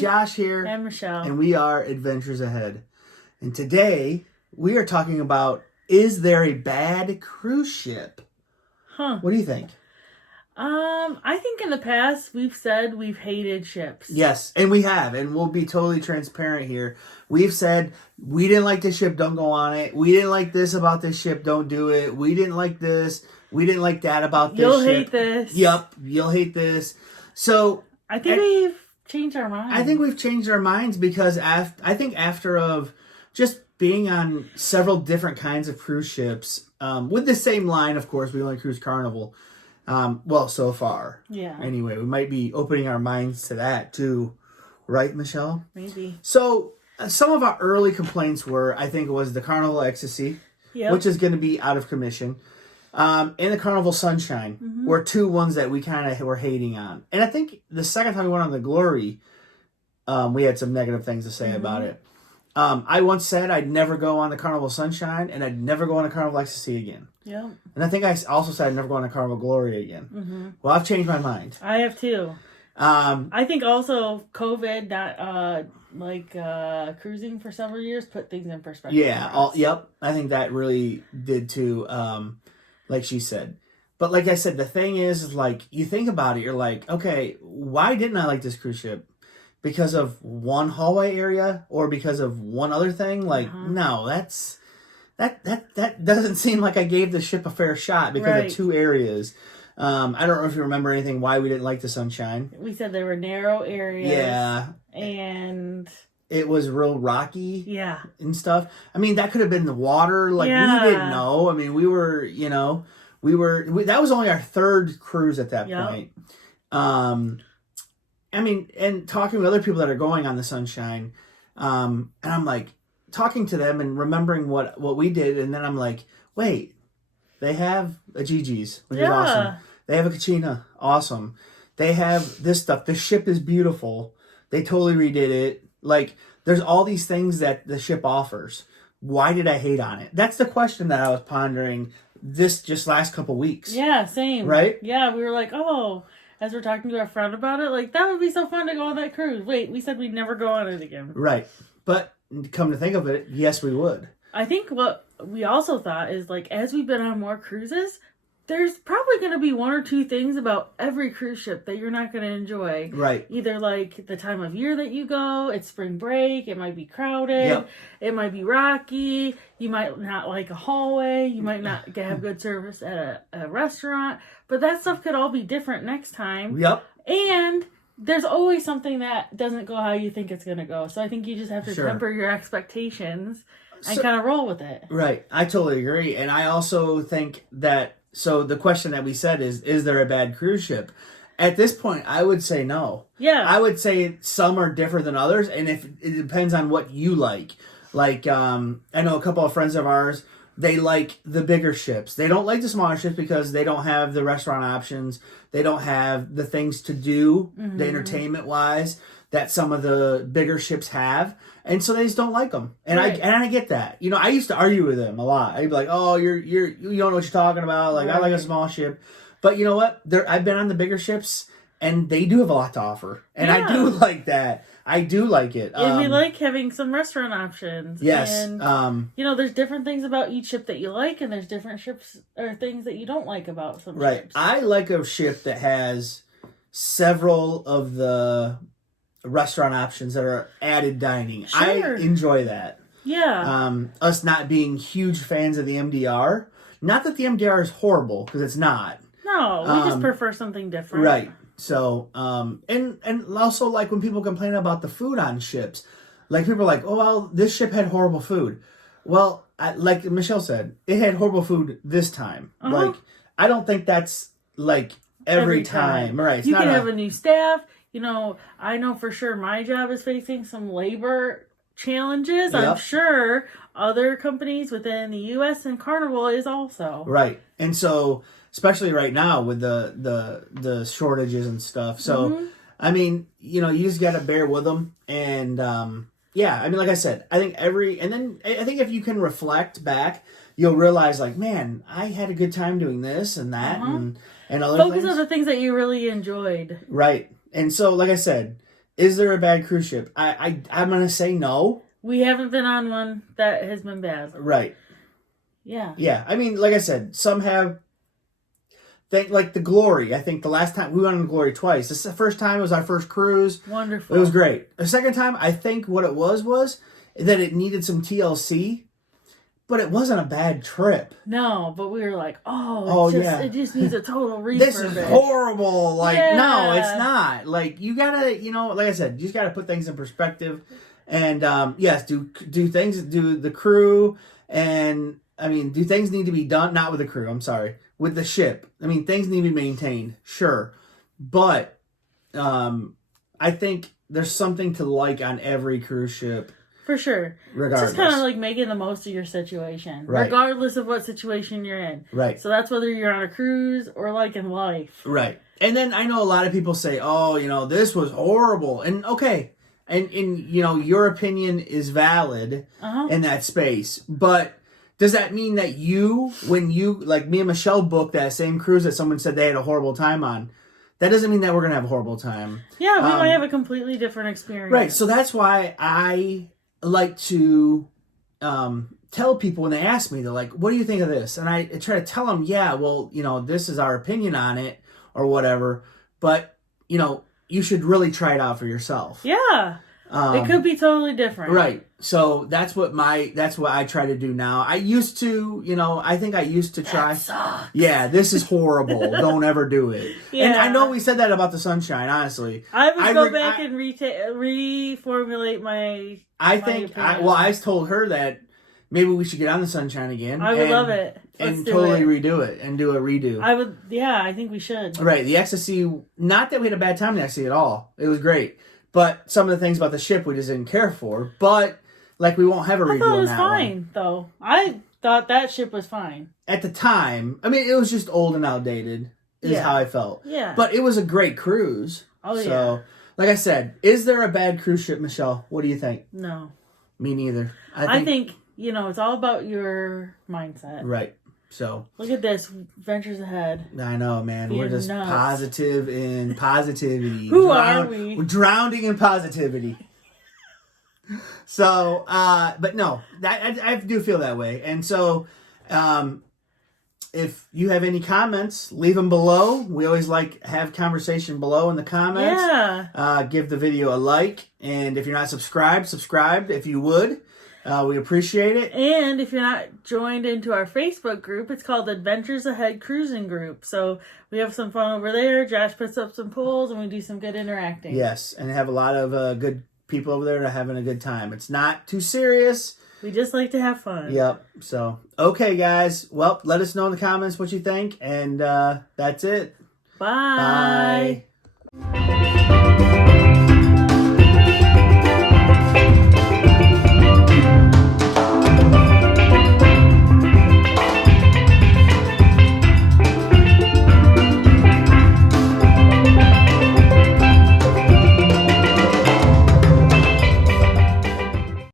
Josh here. And Michelle. And we are Adventures Ahead. And today, we are talking about, is there a bad cruise ship? What do you think? I think in the past, we've said we've hated ships. Yes, and we have. And we'll be totally transparent here. We've said, we didn't like this ship, don't go on it. We didn't like this about this ship, don't do it. We didn't like this. We didn't like that about this You'll ship. hate this. Yep, you'll hate this. So... I think we've changed our minds. I think we've changed our minds because I think after of just being on several different kinds of cruise ships, with the same line, of course, we only cruise Carnival. Well, so far. Yeah. Anyway, we might be opening our minds to that too. Right, Michelle? Maybe. So, some of our early complaints were, I think it was the Carnival Ecstasy, which is going to be out of commission. And the Carnival Sunshine were two ones that we kind of were hating on. And I think the second time we went on the Glory, we had some negative things to say about it. I once said I'd never go on the Carnival Sunshine and I'd never go on the Carnival Ecstasy again. Yeah. And I think I also said I'd never go on the Carnival Glory again. Well, I've changed my mind. I have too. I think also COVID, cruising for several years, put things in perspective. Yeah. Yep. I think that really did too. Like she said. But like I said, the thing is like, you think about it, you're like, okay, why didn't I like this cruise ship? Because of one hallway area or because of one other thing? Like, no, that doesn't seem like I gave the ship a fair shot because of two areas. I don't know if you remember anything why we didn't like the Sunshine. We said there were narrow areas. Yeah. And... it was real rocky. Yeah. And stuff. I mean, that could have been the water. Like, we didn't know. I mean, we were, that was only our third cruise at that point. I mean, and talking with other people that are going on the Sunshine, and I'm like, talking to them and remembering what we did, and then I'm like, wait, they have a Gigi's, which is awesome. They have a Kachina, awesome. They have this stuff. The ship is beautiful. They totally redid it. Like, there's all these things that the ship offers. Why did I hate on it? That's the question that I was pondering this just last couple weeks. Yeah, same. Right? Yeah, we were like, oh, as we're talking to our friend about it, like, that would be so fun to go on that cruise. Wait, we said we'd never go on it again. Right. But come to think of it, yes, we would. I think what we also thought is, like, as we've been on more cruises, there's probably going to be one or two things about every cruise ship that you're not going to enjoy. Right. Either like the time of year that you go, it's spring break, it might be crowded, it might be rocky, you might not like a hallway, you might not have good service at a restaurant, but that stuff could all be different next time. Yep. And there's always something that doesn't go how you think it's going to go. So I think you just have to temper your expectations and kind of roll with it. Right. I totally agree. And I also think that, so the question that we said is there a bad cruise ship? At this point, I would say no. Yeah. I would say some are different than others, and if it depends on what you like. Like, I know a couple of friends of ours, they like the bigger ships. They don't like the smaller ships because they don't have the restaurant options. They don't have the things to do, the entertainment-wise, that some of the bigger ships have. And so they just don't like them. And I get that. You know, I used to argue with them a lot. I'd be like, oh, you don't know what you're talking about. Like, I like a small ship. But you know what? I've been on the bigger ships, and they do have a lot to offer. And I do like that. I do like it. And we like having some restaurant options. Yes. And, there's different things about each ship that you like, and there's different ships or things that you don't like about some ships. I like a ship that has several of the restaurant options that are added dining. Sure. I enjoy that. Yeah. Us not being huge fans of the MDR. Not that the MDR is horrible, because it's not. No, we just prefer something different. Right. So, and also like when people complain about the food on ships, like people are like, oh, well, this ship had horrible food. Well, like Michelle said, it had horrible food this time. Like, I don't think that's like every time. Right. You can have a new staff. I know for sure my job is facing some labor challenges. Yep. I'm sure other companies within the U.S. and Carnival is also. Right. And so, especially right now with the shortages and stuff. So, I mean, you just got to bear with them. And, I mean, like I said, I think I think if you can reflect back, you'll realize like, man, I had a good time doing this and that and other things. Focus on the things that you really enjoyed. Right. And so, like I said, Is there a bad cruise ship? I'm going to say no. We haven't been on one that has been bad. Right. Yeah. Yeah. I mean, like I said, some have... like the Glory. I think the last time we went on the Glory twice. This is the first time. It was our first cruise. Wonderful. It was great. The second time, I think what it was that it needed some TLC, but it wasn't a bad trip. No, but we were like, it just needs a total refurbish. This is horrible. Like, no, it's not. Like, you gotta, like I said, you just gotta put things in perspective. And yes, do things, do the crew, and I mean, do things need to be done? Not with the crew. I'm sorry. With the ship, I mean, things need to be maintained, sure, but I think there's something to like on every cruise ship, for sure. Regardless, it's just kind of like making the most of your situation, right. Regardless of what situation you're in, right? So that's whether you're on a cruise or like in life, right? And then I know a lot of people say, "Oh, this was horrible," and okay, and your opinion is valid in that space, but. Does that mean that when you, like me and Michelle booked that same cruise that someone said they had a horrible time on, that doesn't mean that we're going to have a horrible time. Yeah, we might have a completely different experience. Right, so that's why I like to tell people when they ask me, they're like, what do you think of this? And I try to tell them, yeah, well, this is our opinion on it or whatever, but, you should really try it out for yourself. Yeah. It could be totally different. Right. So that's what I try to do now. I used to, I think I used to try. That sucks. Yeah, this is horrible. Don't ever do it. Yeah. And I know we said that about the Sunshine, honestly. I would go back and reformulate my I told her that maybe we should get on the Sunshine again. I would love it. And totally redo it and do a redo. I think we should. Right. The Ecstasy, not that we had a bad time in the Ecstasy at all. It was great. But some of the things about the ship we just didn't care for. But, we won't have a redo on that one. I thought it was fine, though. I thought that ship was fine. At the time, I mean, it was just old and outdated, is how I felt. Yeah. But it was a great cruise. Oh, yeah. So, like I said, is there a bad cruise ship, Michelle? What do you think? No. Me neither. I think it's all about your mindset. Right. So look at this, Ventures Ahead. I know, man. We're just nuts. Positive in positivity. Who are we? We're drowning in positivity. So, but no, I do feel that way. And so, if you have any comments, leave them below. We always have conversation below in the comments. Yeah. Give the video a like, and if you're not subscribe if you would. We appreciate it. And if you're not joined into our Facebook group, it's called Adventures Ahead Cruising Group. So we have some fun over there. Josh puts up some polls and we do some good interacting. Yes, and have a lot of good people over there that are having a good time. It's not too serious. We just like to have fun. Yep. So, okay, guys. Well, let us know in the comments what you think. And that's it. Bye. Bye.